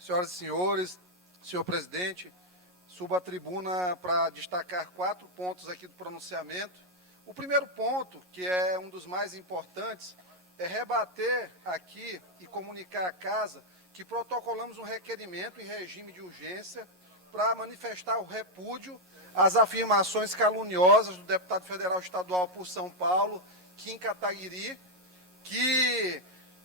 Senhoras e senhores, senhor presidente, subo à tribuna para destacar 4 pontos aqui do pronunciamento. O primeiro ponto, que é um dos mais importantes, é rebater aqui e comunicar à Casa que protocolamos um requerimento em regime de urgência para manifestar o repúdio às afirmações caluniosas do deputado federal estadual por São Paulo, Kim Kataguiri, que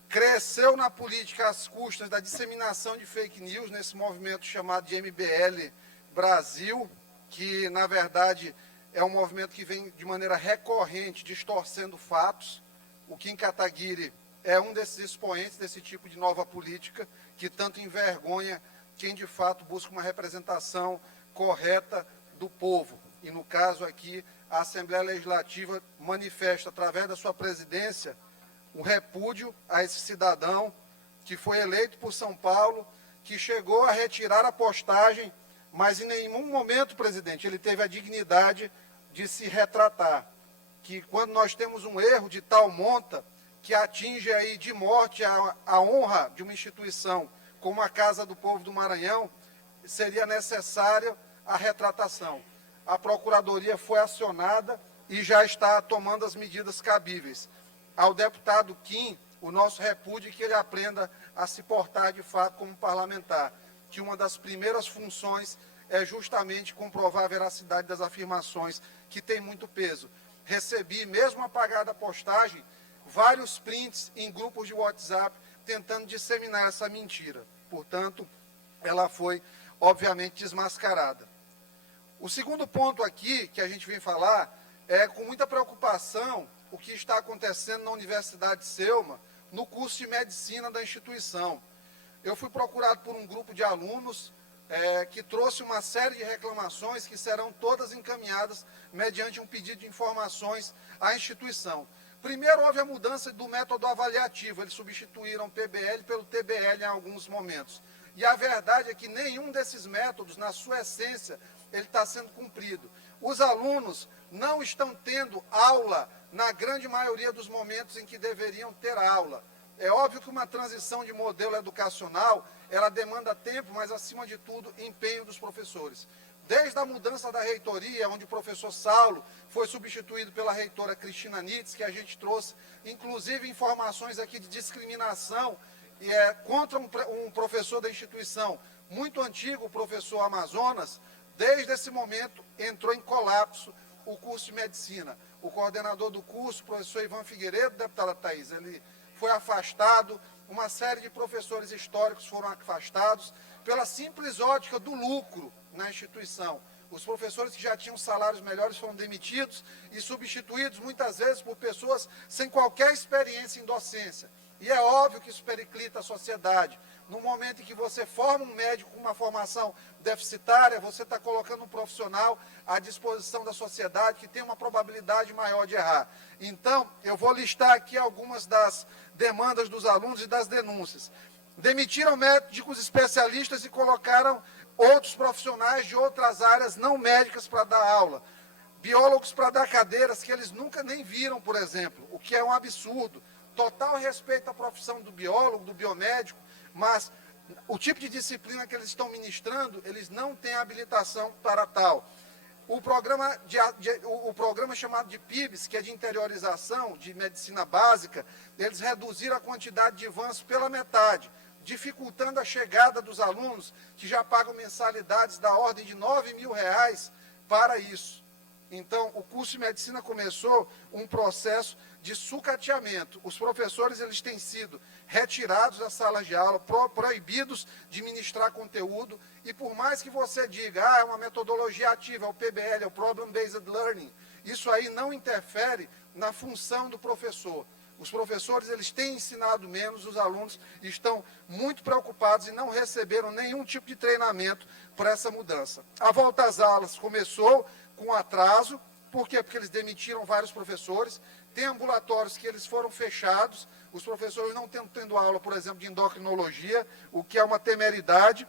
cresceu na política às custas da disseminação de fake news nesse movimento chamado de MBL Brasil, que, na verdade, é um movimento que vem de maneira recorrente distorcendo fatos. O Kim Kataguiri é um desses expoentes desse tipo de nova política que tanto envergonha quem, de fato, busca uma representação correta do povo. E, no caso aqui, a Assembleia Legislativa manifesta, através da sua presidência, o repúdio a esse cidadão que foi eleito por São Paulo, que chegou a retirar a postagem, mas em nenhum momento, presidente, ele teve a dignidade de se retratar. Que quando nós temos um erro de tal monta que atinge aí de morte a honra de uma instituição como a Casa do Povo do Maranhão, seria necessária a retratação. A Procuradoria foi acionada e já está tomando as medidas cabíveis. Ao deputado Kim, o nosso repúdio, que ele aprenda a se portar de fato como parlamentar, que uma das primeiras funções é justamente comprovar a veracidade das afirmações, que tem muito peso. Recebi, mesmo apagada a postagem, vários prints em grupos de WhatsApp tentando disseminar essa mentira. Portanto, ela foi, obviamente, desmascarada. O segundo ponto aqui, que a gente vem falar, é com muita preocupação o que está acontecendo na Universidade de Selma, no curso de medicina da instituição. Eu fui procurado por um grupo de alunos que trouxe uma série de reclamações que serão todas encaminhadas mediante um pedido de informações à instituição. Primeiro, houve a mudança do método avaliativo, eles substituíram o PBL pelo TBL em alguns momentos. E a verdade é que nenhum desses métodos, na sua essência, ele está sendo cumprido. Os alunos não estão tendo aula na grande maioria dos momentos em que deveriam ter aula. É óbvio que uma transição de modelo educacional, ela demanda tempo, mas, acima de tudo, empenho dos professores. Desde a mudança da reitoria, onde o professor Saulo foi substituído pela reitora Cristina Nitz, que a gente trouxe, inclusive, informações aqui de discriminação contra um professor da instituição muito antigo, o professor Amazonas. Desde esse momento, entrou em colapso o curso de medicina. O coordenador do curso, o professor Ivan Figueiredo, deputada Thaís, ele foi afastado, uma série de professores históricos foram afastados pela simples ótica do lucro na instituição. Os professores que já tinham salários melhores foram demitidos e substituídos muitas vezes por pessoas sem qualquer experiência em docência. E é óbvio que isso periclita a sociedade. No momento em que você forma um médico com uma formação deficitária, você está colocando um profissional à disposição da sociedade que tem uma probabilidade maior de errar. Então, eu vou listar aqui algumas das demandas dos alunos e das denúncias. Demitiram médicos especialistas e colocaram outros profissionais de outras áreas não médicas para dar aula. Biólogos para dar cadeiras que eles nunca nem viram, por exemplo, o que é um absurdo. Total respeito à profissão do biólogo, do biomédico, mas o tipo de disciplina que eles estão ministrando, eles não têm habilitação para tal. O programa chamado de PIBS, que é de interiorização, de medicina básica, eles reduziram a quantidade de vans pela metade, dificultando a chegada dos alunos que já pagam mensalidades da ordem de R$ 9.000 para isso. Então, o curso de medicina começou um processo de sucateamento. Os professores, eles têm sido retirados das salas de aula, proibidos de ministrar conteúdo, e por mais que você diga, é uma metodologia ativa, é o PBL, é o Problem Based Learning, isso aí não interfere na função do professor. Os professores, eles têm ensinado menos, os alunos estão muito preocupados e não receberam nenhum tipo de treinamento para essa mudança. A volta às aulas começou com atraso. Por quê? Porque eles demitiram vários professores, tem ambulatórios que eles foram fechados, os professores não estão tendo aula, por exemplo, de endocrinologia, o que é uma temeridade,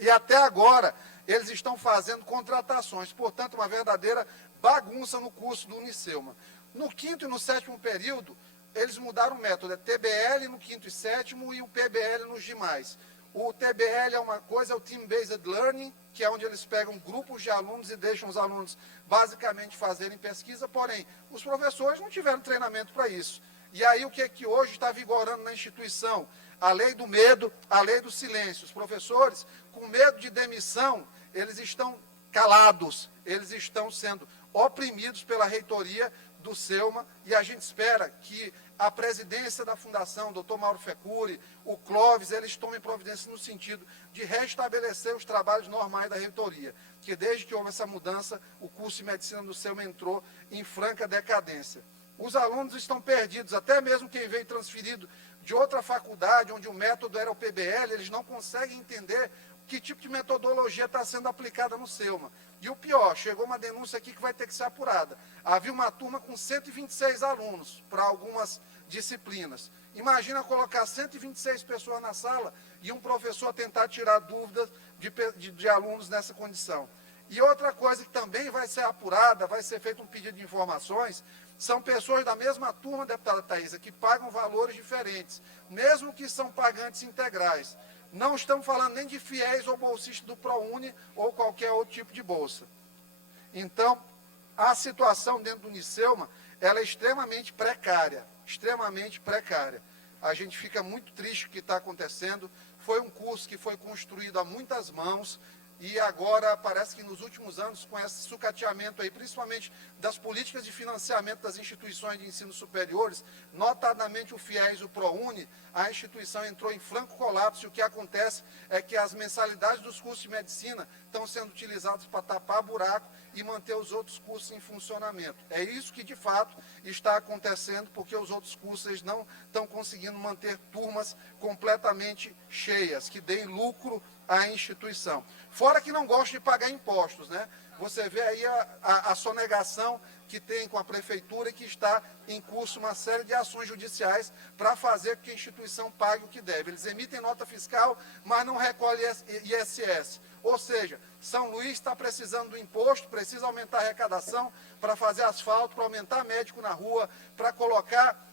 e até agora eles estão fazendo contratações, portanto, uma verdadeira bagunça no curso do Uniselma. No 5º e no 7º período, eles mudaram o método, é TBL no 5º e 7º e o PBL nos demais. O TBL é uma coisa, é o Team Based Learning, que é onde eles pegam grupos de alunos e deixam os alunos basicamente fazerem pesquisa, porém, os professores não tiveram treinamento para isso. E aí o que é que hoje está vigorando na instituição? A lei do medo, a lei do silêncio. Os professores, com medo de demissão, eles estão calados, eles estão sendo oprimidos pela reitoria do Selma, e a gente espera que a presidência da Fundação, o doutor Mauro Fecuri, o Clóvis, eles tomem providência no sentido de restabelecer os trabalhos normais da reitoria, que desde que houve essa mudança, o curso de medicina do Selma entrou em franca decadência. Os alunos estão perdidos, até mesmo quem veio transferido de outra faculdade, onde o método era o PBL, eles não conseguem entender que tipo de metodologia está sendo aplicada no Selma. E o pior, chegou uma denúncia aqui que vai ter que ser apurada. Havia uma turma com 126 alunos para algumas disciplinas. Imagina colocar 126 pessoas na sala e um professor tentar tirar dúvidas de alunos nessa condição. E outra coisa que também vai ser apurada, vai ser feito um pedido de informações, são pessoas da mesma turma, deputada Thaisa, que pagam valores diferentes, mesmo que são pagantes integrais. Não estamos falando nem de fiéis ou bolsistas do ProUni ou qualquer outro tipo de bolsa. Então, a situação dentro do Uniselma, ela é extremamente precária, extremamente precária. A gente fica muito triste com o que está acontecendo. Foi um curso que foi construído a muitas mãos, e agora parece que nos últimos anos, com esse sucateamento aí, principalmente das políticas de financiamento das instituições de ensino superiores, notadamente o FIES e o ProUni, a instituição entrou em franco colapso, e o que acontece é que as mensalidades dos cursos de medicina estão sendo utilizadas para tapar buraco e manter os outros cursos em funcionamento. É isso que, de fato, está acontecendo, porque os outros cursos eles não estão conseguindo manter turmas completamente cheias, que deem lucro à instituição. Fora que não gosta de pagar impostos, né? Você vê aí a sonegação que tem com a prefeitura, e que está em curso uma série de ações judiciais para fazer com que a instituição pague o que deve. Eles emitem nota fiscal, mas não recolhem ISS. Ou seja, São Luís está precisando do imposto, precisa aumentar a arrecadação para fazer asfalto, para aumentar médico na rua, para colocar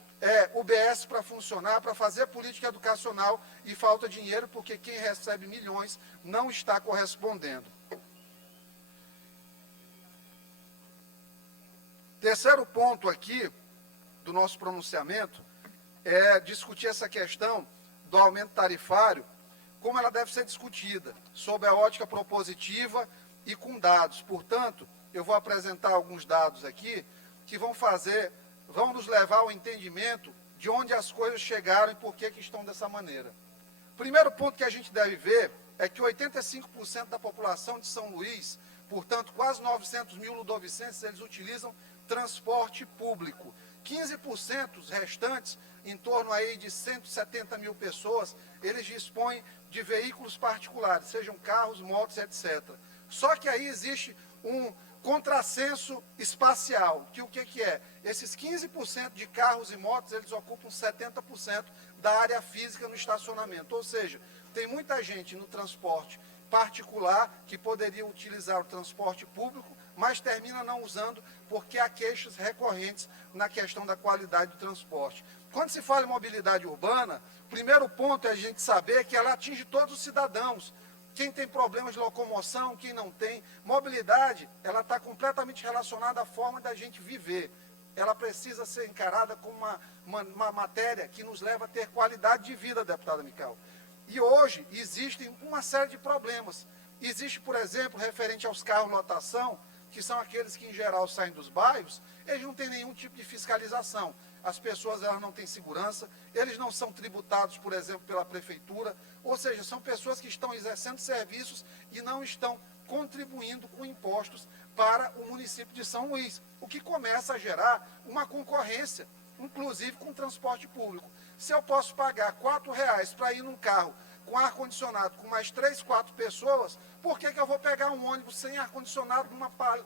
UBS para funcionar, para fazer política educacional, e falta dinheiro porque quem recebe milhões não está correspondendo. Terceiro ponto aqui do nosso pronunciamento é discutir essa questão do aumento tarifário, como ela deve ser discutida, sob a ótica propositiva e com dados. Portanto, eu vou apresentar alguns dados aqui que vão nos levar ao entendimento de onde as coisas chegaram e por que estão dessa maneira. Primeiro ponto que a gente deve ver é que 85% da população de São Luís, portanto, quase 900 mil ludovicenses, eles utilizam transporte público. 15% os restantes, em torno aí de 170 mil pessoas, eles dispõem de veículos particulares, sejam carros, motos, etc. Só que aí existe um contrassenso espacial, que o que é? Esses 15% de carros e motos, eles ocupam 70% da área física no estacionamento. Ou seja, tem muita gente no transporte particular que poderia utilizar o transporte público, mas termina não usando porque há queixas recorrentes na questão da qualidade do transporte. Quando se fala em mobilidade urbana, o primeiro ponto é a gente saber que ela atinge todos os cidadãos. Quem tem problemas de locomoção, quem não tem. Mobilidade, ela está completamente relacionada à forma da gente viver. Ela precisa ser encarada como uma matéria que nos leva a ter qualidade de vida, deputada Mical. E hoje existem uma série de problemas. Existe, por exemplo, referente aos carros lotação, que são aqueles que, em geral, saem dos bairros, eles não têm nenhum tipo de fiscalização. As pessoas elas não têm segurança, eles não são tributados, por exemplo, pela prefeitura, ou seja, são pessoas que estão exercendo serviços e não estão contribuindo com impostos para o município de São Luís, o que começa a gerar uma concorrência, inclusive com o transporte público. Se eu posso pagar R$4 para ir num carro com ar-condicionado com mais 3, 4 pessoas, por que eu vou pegar um ônibus sem ar-condicionado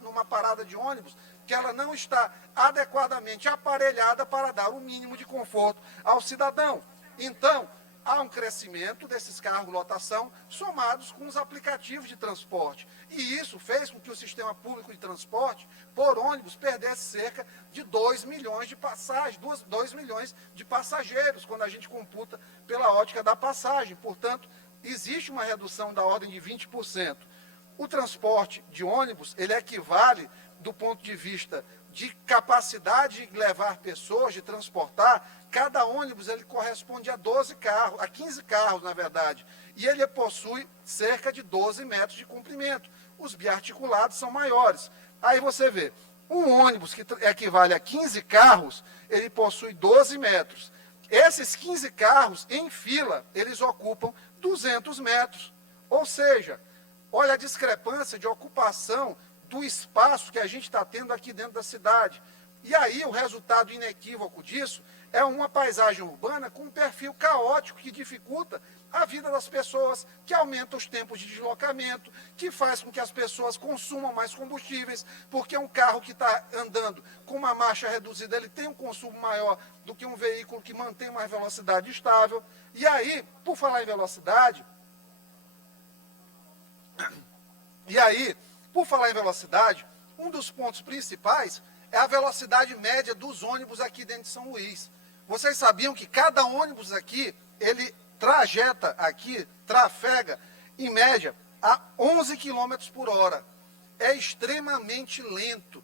numa parada de ônibus que ela não está adequadamente aparelhada para dar o mínimo de conforto ao cidadão? Então, há um crescimento desses carros lotação somados com os aplicativos de transporte. E isso fez com que o sistema público de transporte por ônibus perdesse cerca de 2 milhões de passagens, 2 milhões de passageiros, quando a gente computa pela ótica da passagem. Portanto, existe uma redução da ordem de 20%. O transporte de ônibus, ele equivale, do ponto de vista de capacidade de levar pessoas, de transportar, cada ônibus ele corresponde a 12 carros, a 15 carros, na verdade, e ele possui cerca de 12 metros de comprimento. Os biarticulados são maiores. Aí você vê, um ônibus que equivale a 15 carros, ele possui 12 metros. Esses 15 carros, em fila, eles ocupam 200 metros. Ou seja, olha a discrepância de ocupação do espaço que a gente está tendo aqui dentro da cidade. E aí o resultado inequívoco disso é uma paisagem urbana com um perfil caótico que dificulta a vida das pessoas, que aumenta os tempos de deslocamento, que faz com que as pessoas consumam mais combustíveis, porque um carro que está andando com uma marcha reduzida, ele tem um consumo maior do que um veículo que mantém uma velocidade estável. E aí, por falar em velocidade, um dos pontos principais é a velocidade média dos ônibus aqui dentro de São Luís. Vocês sabiam que cada ônibus aqui, ele trafega, em média, a 11 km por hora. É extremamente lento.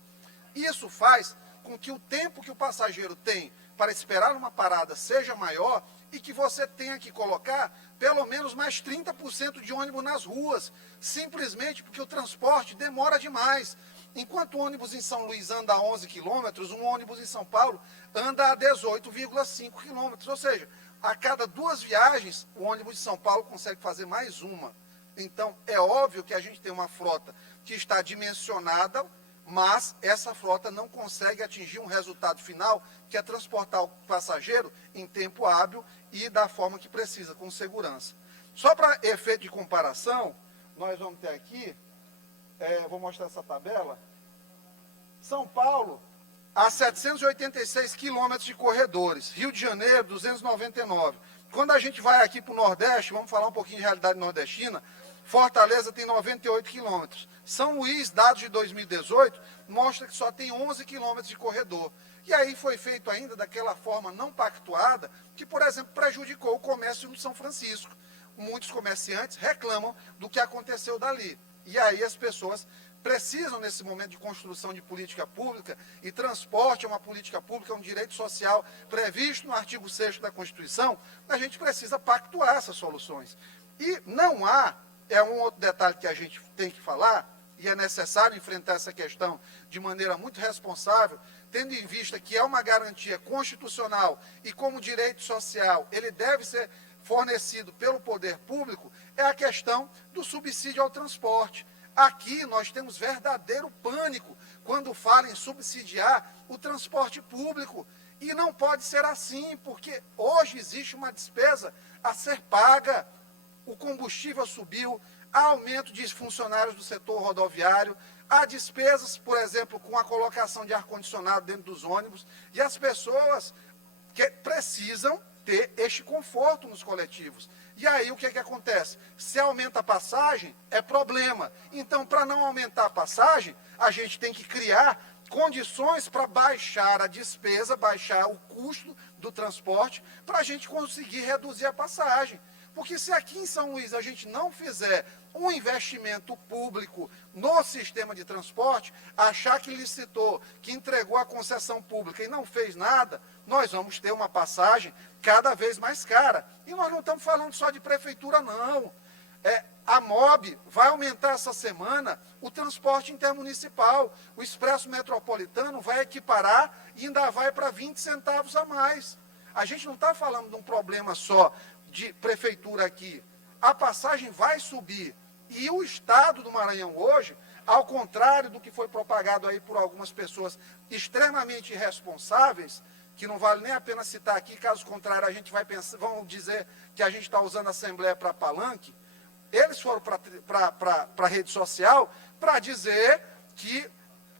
Isso faz com que o tempo que o passageiro tem para esperar numa parada seja maior e que você tenha que colocar pelo menos mais 30% de ônibus nas ruas, simplesmente porque o transporte demora demais. Enquanto o ônibus em São Luís anda a 11 quilômetros, um ônibus em São Paulo anda a 18,5 quilômetros. Ou seja, a cada 2 viagens, o ônibus de São Paulo consegue fazer mais uma. Então, é óbvio que a gente tem uma frota que está dimensionada, mas essa frota não consegue atingir um resultado final, que é transportar o passageiro em tempo hábil e da forma que precisa, com segurança. Só para efeito de comparação, nós vamos ter aqui, vou mostrar essa tabela. São Paulo, há 786 quilômetros de corredores. Rio de Janeiro, 299. Quando a gente vai aqui para o Nordeste, vamos falar um pouquinho de realidade nordestina, Fortaleza tem 98 quilômetros. São Luís, dados de 2018, mostra que só tem 11 quilômetros de corredor. E aí foi feito ainda daquela forma não pactuada, que, por exemplo, prejudicou o comércio no São Francisco. Muitos comerciantes reclamam do que aconteceu dali. E aí as pessoas precisam, nesse momento de construção de política pública, e transporte é uma política pública, é um direito social previsto no artigo 6º da Constituição, a gente precisa pactuar essas soluções. E não há, é um outro detalhe que a gente tem que falar, e é necessário enfrentar essa questão de maneira muito responsável, tendo em vista que é uma garantia constitucional e como direito social, ele deve ser fornecido pelo poder público, é a questão do subsídio ao transporte. Aqui nós temos verdadeiro pânico quando falam em subsidiar o transporte público. E não pode ser assim, porque hoje existe uma despesa a ser paga. O combustível subiu, há aumento de funcionários do setor rodoviário, há despesas, por exemplo, com a colocação de ar-condicionado dentro dos ônibus, e as pessoas que precisam ter este conforto nos coletivos. E aí o que acontece? Se aumenta a passagem, é problema. Então, para não aumentar a passagem, a gente tem que criar condições para baixar a despesa, baixar o custo do transporte, para a gente conseguir reduzir a passagem. Porque se aqui em São Luís a gente não fizer um investimento público no sistema de transporte, achar que licitou, que entregou a concessão pública e não fez nada, nós vamos ter uma passagem cada vez mais cara. E nós não estamos falando só de prefeitura, não. A MOB vai aumentar essa semana o transporte intermunicipal. O Expresso Metropolitano vai equiparar e ainda vai para 20 centavos a mais. A gente não está falando de um problema só de prefeitura aqui. A passagem vai subir. E o Estado do Maranhão hoje, ao contrário do que foi propagado aí por algumas pessoas extremamente irresponsáveis, que não vale nem a pena citar aqui, caso contrário a gente vai pensar, vão dizer que a gente está usando a Assembleia para palanque, eles foram para a rede social para dizer que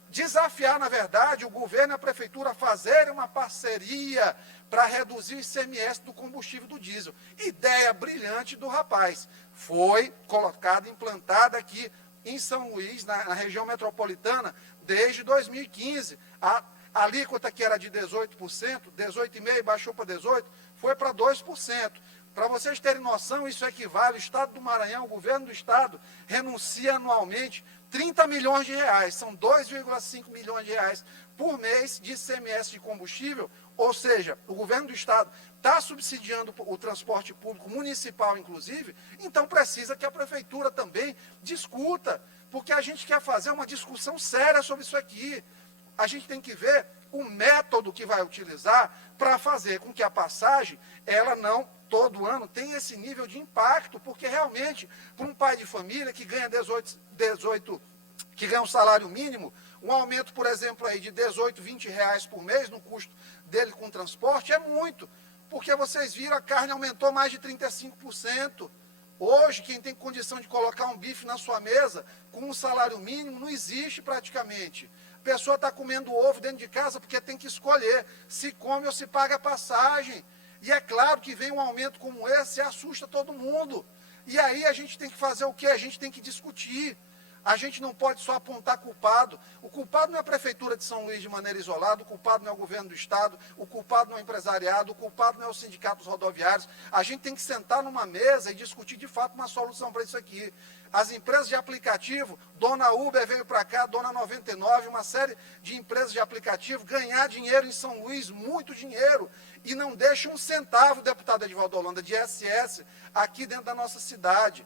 desafiar, na verdade, o governo e a prefeitura a fazerem uma parceria para reduzir o ICMS do combustível do diesel. Ideia brilhante do rapaz. Foi colocada, implantada aqui em São Luís, na região metropolitana, desde 2015. A alíquota que era de 18%, 18,5%, baixou para 18%, foi para 2%. Para vocês terem noção, isso equivale, o Estado do Maranhão, o governo do Estado, renuncia anualmente 30 milhões de reais, são 2,5 milhões de reais por mês de ICMS de combustível, ou seja, o governo do Estado está subsidiando o transporte público municipal, inclusive, então precisa que a Prefeitura também discuta, porque a gente quer fazer uma discussão séria sobre isso aqui. A gente tem que ver o método que vai utilizar para fazer com que a passagem, ela não, todo ano, tenha esse nível de impacto, porque realmente, para um pai de família que ganha 18 que ganha um salário mínimo, um aumento, por exemplo, aí de 18, 20 reais por mês no custo dele com transporte é muito, porque vocês viram, a carne aumentou mais de 35%. Hoje, quem tem condição de colocar um bife na sua mesa com um salário mínimo não existe praticamente. A pessoa está comendo ovo dentro de casa porque tem que escolher se come ou se paga a passagem. E é claro que vem um aumento como esse e assusta todo mundo. E aí a gente tem que fazer o quê? A gente tem que discutir. A gente não pode só apontar culpado. O culpado não é a Prefeitura de São Luís de maneira isolada, o culpado não é o governo do Estado, o culpado não é o empresariado, o culpado não é os sindicatos rodoviários. A gente tem que sentar numa mesa e discutir de fato uma solução para isso aqui. As empresas de aplicativo, Dona Uber veio para cá, Dona 99, uma série de empresas de aplicativo, ganhar dinheiro em São Luís, muito dinheiro, e não deixa um centavo, deputado Edivaldo Holanda, de ISS aqui dentro da nossa cidade.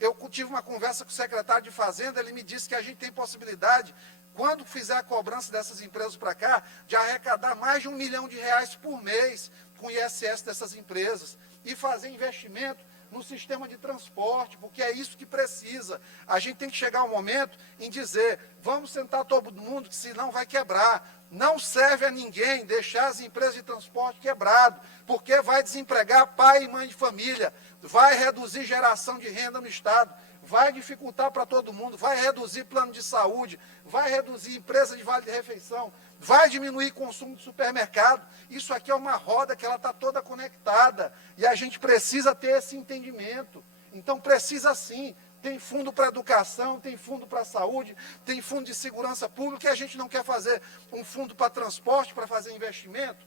Eu tive uma conversa com o secretário de Fazenda, ele me disse que a gente tem possibilidade, quando fizer a cobrança dessas empresas para cá, de arrecadar mais de R$1 milhão por mês com o ISS dessas empresas e fazer investimento no sistema de transporte, porque é isso que precisa. A gente tem que chegar um momento em dizer, vamos sentar todo mundo, que senão vai quebrar. Não serve a ninguém deixar as empresas de transporte quebrado, porque vai desempregar pai e mãe de família, vai reduzir geração de renda no Estado, vai dificultar para todo mundo, vai reduzir plano de saúde, vai reduzir empresa de vale de refeição, vai diminuir consumo de supermercado. Isso aqui é uma roda que ela está toda conectada e a gente precisa ter esse entendimento. Então precisa sim, tem fundo para educação, tem fundo para saúde, tem fundo de segurança pública e a gente não quer fazer um fundo para transporte, para fazer investimento.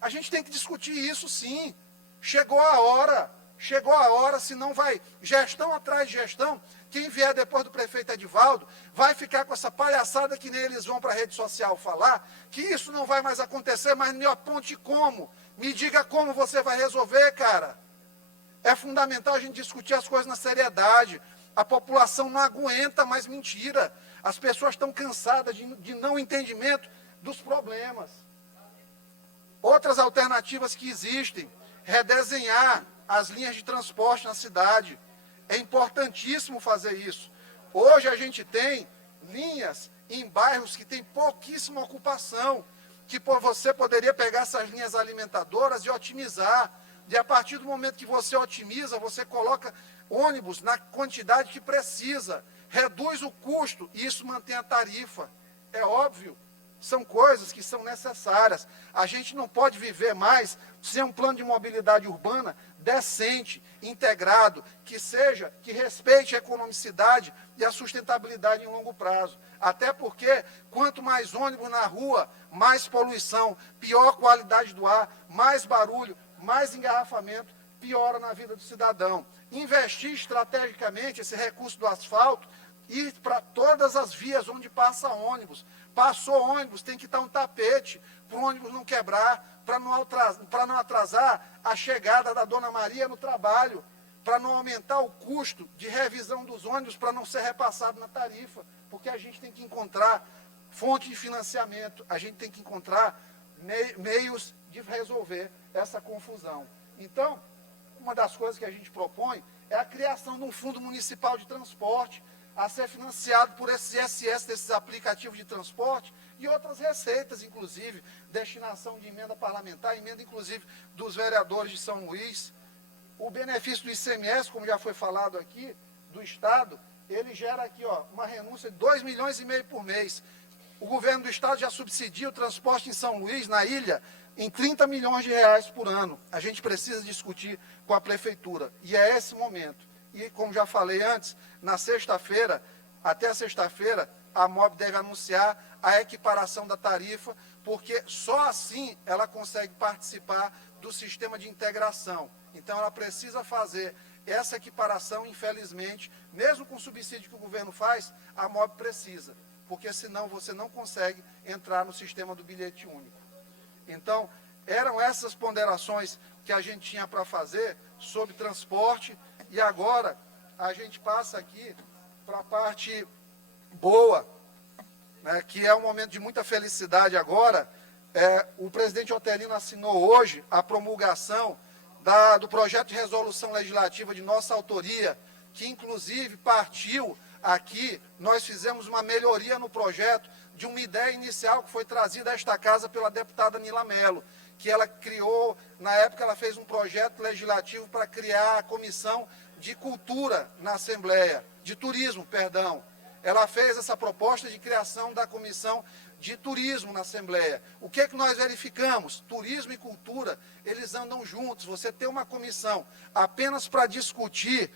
A gente tem que discutir isso sim. Chegou a hora, senão vai gestão atrás de gestão. Quem vier depois do prefeito Edivaldo vai ficar com essa palhaçada que nem eles vão para a rede social falar, que isso não vai mais acontecer, mas me aponte como. Me diga como você vai resolver, cara. É fundamental a gente discutir as coisas na seriedade. A população não aguenta mais mentira. As pessoas estão cansadas de não entendimento dos problemas. Outras alternativas que existem, redesenhar as linhas de transporte na cidade. É importantíssimo fazer isso. Hoje a gente tem linhas em bairros que tem pouquíssima ocupação, que você poderia pegar essas linhas alimentadoras e otimizar. E a partir do momento que você otimiza, você coloca ônibus na quantidade que precisa, reduz o custo e isso mantém a tarifa. É óbvio, são coisas que são necessárias. A gente não pode viver mais sem um plano de mobilidade urbana decente, integrado, que respeite a economicidade e a sustentabilidade em longo prazo. Até porque, quanto mais ônibus na rua, mais poluição, pior qualidade do ar, mais barulho, mais engarrafamento, piora na vida do cidadão. Investir estrategicamente esse recurso do asfalto e para todas as vias onde passa ônibus. Passou ônibus, tem que estar um tapete para o ônibus não quebrar, para não atrasar a chegada da Dona Maria no trabalho, para não aumentar o custo de revisão dos ônibus, para não ser repassado na tarifa, porque a gente tem que encontrar fonte de financiamento, a gente tem que encontrar meios de resolver essa confusão. Então, uma das coisas que a gente propõe é a criação de um fundo municipal de transporte, a ser financiado por esses ISS, desses aplicativos de transporte, e outras receitas, inclusive, destinação de emenda parlamentar, emenda, inclusive, dos vereadores de São Luís. O benefício do ICMS, como já foi falado aqui, do Estado, ele gera aqui uma renúncia de 2,5 milhões por mês. O governo do Estado já subsidia o transporte em São Luís, na ilha, em 30 milhões de reais por ano. A gente precisa discutir com a Prefeitura, e é esse momento. E, como já falei antes, na sexta-feira, até sexta-feira, a MOB deve anunciar a equiparação da tarifa, porque só assim ela consegue participar do sistema de integração. Então, ela precisa fazer essa equiparação, infelizmente, mesmo com o subsídio que o governo faz, a MOB precisa, porque senão você não consegue entrar no sistema do bilhete único. Então, eram essas ponderações que a gente tinha para fazer sobre transporte, e agora a gente passa aqui para a parte boa, né, que é um momento de muita felicidade agora. O presidente Otelino assinou hoje a promulgação do projeto de resolução legislativa de nossa autoria, que inclusive partiu aqui, nós fizemos uma melhoria no projeto de uma ideia inicial que foi trazida a esta casa pela deputada Nila Mello, que ela criou, na época ela fez um projeto legislativo para criar a comissão de cultura na Assembleia, de turismo, perdão. Ela fez essa proposta de criação da comissão de turismo na Assembleia. O que é que nós verificamos? Turismo e cultura, eles andam juntos. Você ter uma comissão apenas para discutir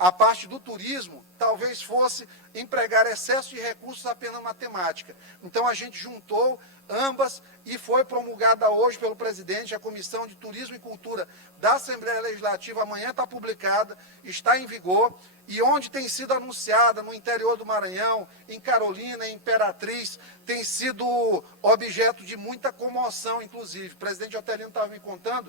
a parte do turismo, talvez fosse empregar excesso de recursos apenas na matemática. Então, a gente juntou ambas e foi promulgada hoje pelo presidente a Comissão de Turismo e Cultura da Assembleia Legislativa. Amanhã está publicada, está em vigor, e onde tem sido anunciada, no interior do Maranhão, em Carolina, em Imperatriz, tem sido objeto de muita comoção, inclusive. O presidente Otelino estava me contando,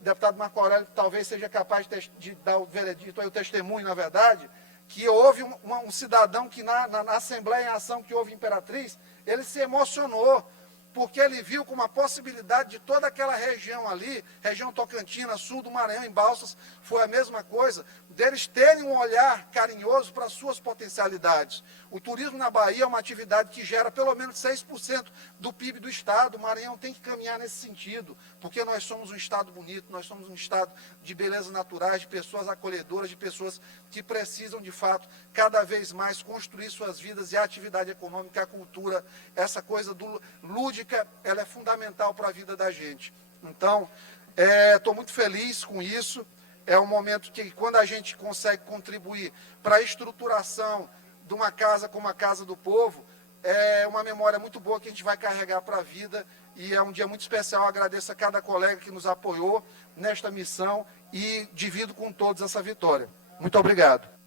o deputado Marco Aurélio talvez seja capaz de dar o veredito, o testemunho, na verdade, que houve um cidadão que na Assembleia em Ação que houve em Imperatriz, ele se emocionou, porque ele viu como a possibilidade de toda aquela região ali, região Tocantina, sul do Maranhão, em Balsas, foi a mesma coisa, deles terem um olhar carinhoso para as suas potencialidades. O turismo na Bahia é uma atividade que gera pelo menos 6% do PIB do estado. O Maranhão tem que caminhar nesse sentido, porque nós somos um estado bonito, nós somos um estado de belezas naturais, de pessoas acolhedoras, de pessoas que precisam, de fato, cada vez mais construir suas vidas, e a atividade econômica, a cultura, essa coisa lúdica, ela é fundamental para a vida da gente. Então, estou muito feliz com isso. É um momento que, quando a gente consegue contribuir para a estruturação de uma casa como a Casa do Povo, é uma memória muito boa que a gente vai carregar para a vida, e é um dia muito especial. Eu agradeço a cada colega que nos apoiou nesta missão e divido com todos essa vitória. Muito obrigado.